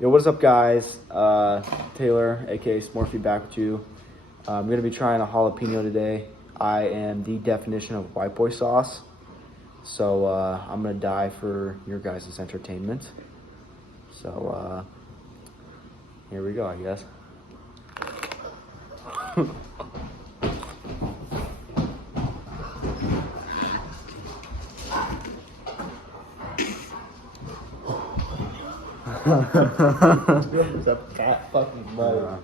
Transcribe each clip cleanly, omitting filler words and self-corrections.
Yo, what's up, guys? Taylor, aka Smorphy, back with you. I'm gonna be trying a jalapeno today. I am the definition of white boy sauce, so I'm gonna die for your guys' entertainment. So here we go, I guess. It's a fat fucking bite.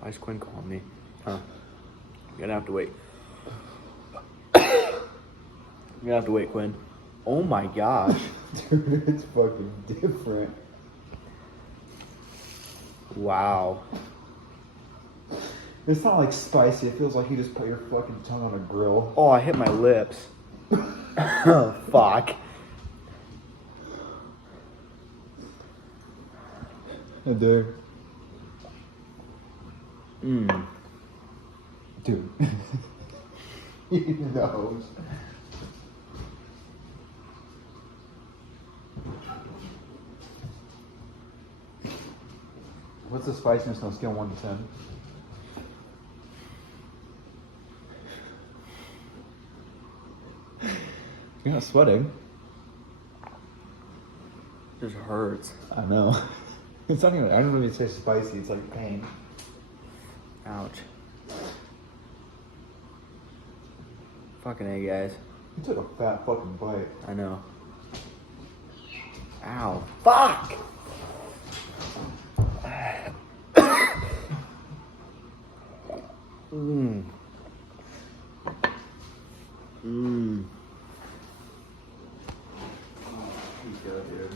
Why is Quinn calling me? Huh? You're gonna have to wait. You're gonna have to wait, Quinn. Oh my gosh. Dude, it's fucking different. Wow. It's not like spicy. It feels like you just put your fucking tongue on a grill. Oh, I hit my lips. Oh, fuck. There. Mmm. Dude. He knows. What's the spiciness on a scale of 1 to 10? You're not sweating. Just hurts. I know. It's not even, I don't really say spicy, it's like pain. Ouch. Fucking A, guys. You took a fat fucking bite. I know. Ow. Fuck! Mmm. Mmm. He's good, dude.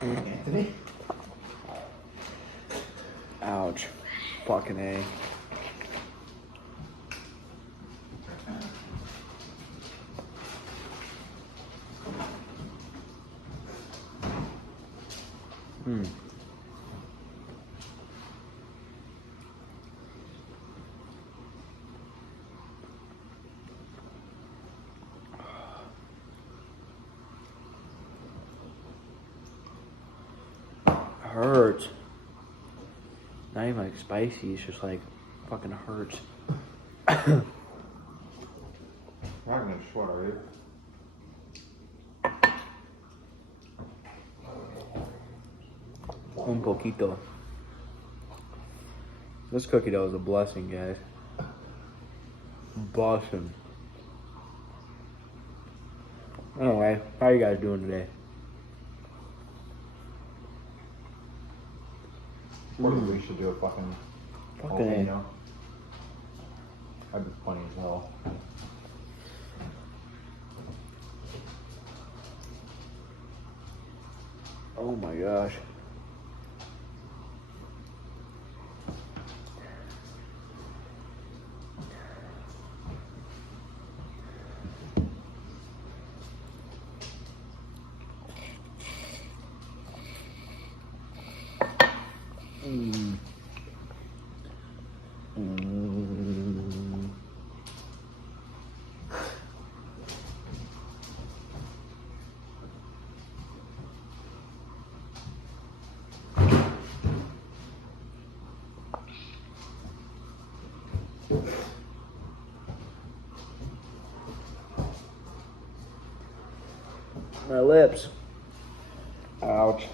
Anthony? Ouch. Fucking A. Hmm. Hurts. Not even like spicy, it's just like fucking hurts. You're not gonna sweat, are you? Un poquito. This cookie dough is a blessing, guys. Blessing. Anyway, how you guys doing today? Or we should do a fucking Fucking A. volcano. That'd be funny as hell. Oh my gosh. Mm. Mm. My lips. Ouch.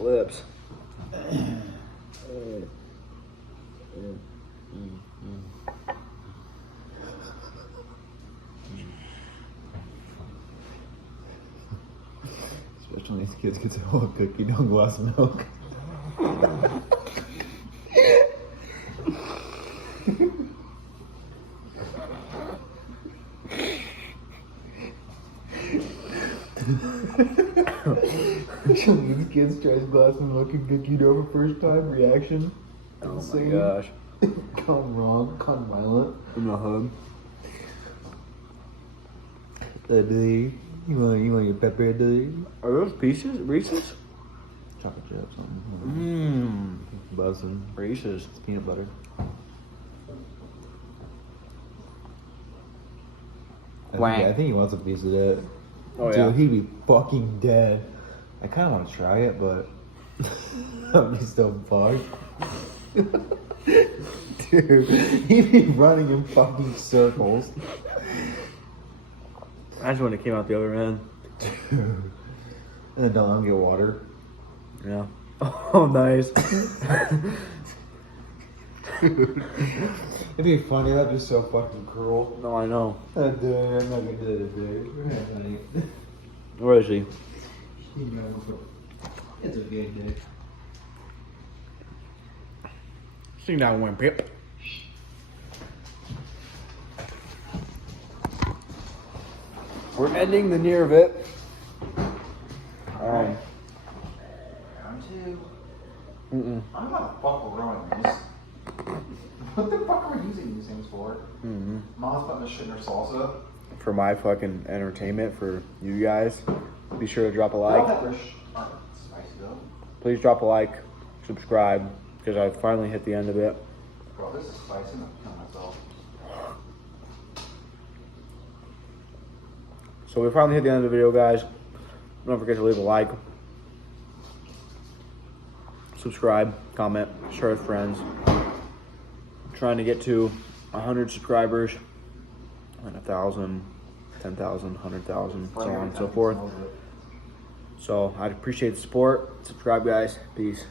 Lips. Especially when these kids get to hold a cookie dough glass of milk. These kids tries glass and looking good, you know, for first time reaction. Oh my Insane. gosh. Gone wrong, gone violent. In the hub. Dudley, you want your pepper, Dudley? Are those pieces? Reese's? Chocolate chip, something. Mmm. Buzzing. Reese's. It's peanut butter. I think he wants a piece of that. Oh, Dude, yeah. he'd be fucking dead. I kind of want to try it, but I'm just so bugged. Dude, he'd be running in fucking circles. Imagine when it came out the other end. Dude. And then don't let him get water. Yeah. Oh, nice. It'd be funny, that'd be so fucking cruel. No, I know. I'm not gonna do it today. Where is he? It's a good day. Sing that one, Pip. We're ending the near of it. Round two. Mm-mm. I'm not fucking growing these. What the fuck are we using these things for? Mm-hmm. Mom's putting this shit in her salsa. For my fucking entertainment, for you guys, be sure to drop a Bell like. peppers aren't spicy though. Please drop a like, subscribe, because I finally hit the end of it. Bro, this is spicy. I'm killing myself. So we finally hit the end of the video, guys. Don't forget to leave a like, subscribe, comment, share with friends. I'm trying to get to 100 subscribers, and 1,000, 10,000, 100,000, so on and so forth. So I'd appreciate the support. Subscribe, guys. Peace.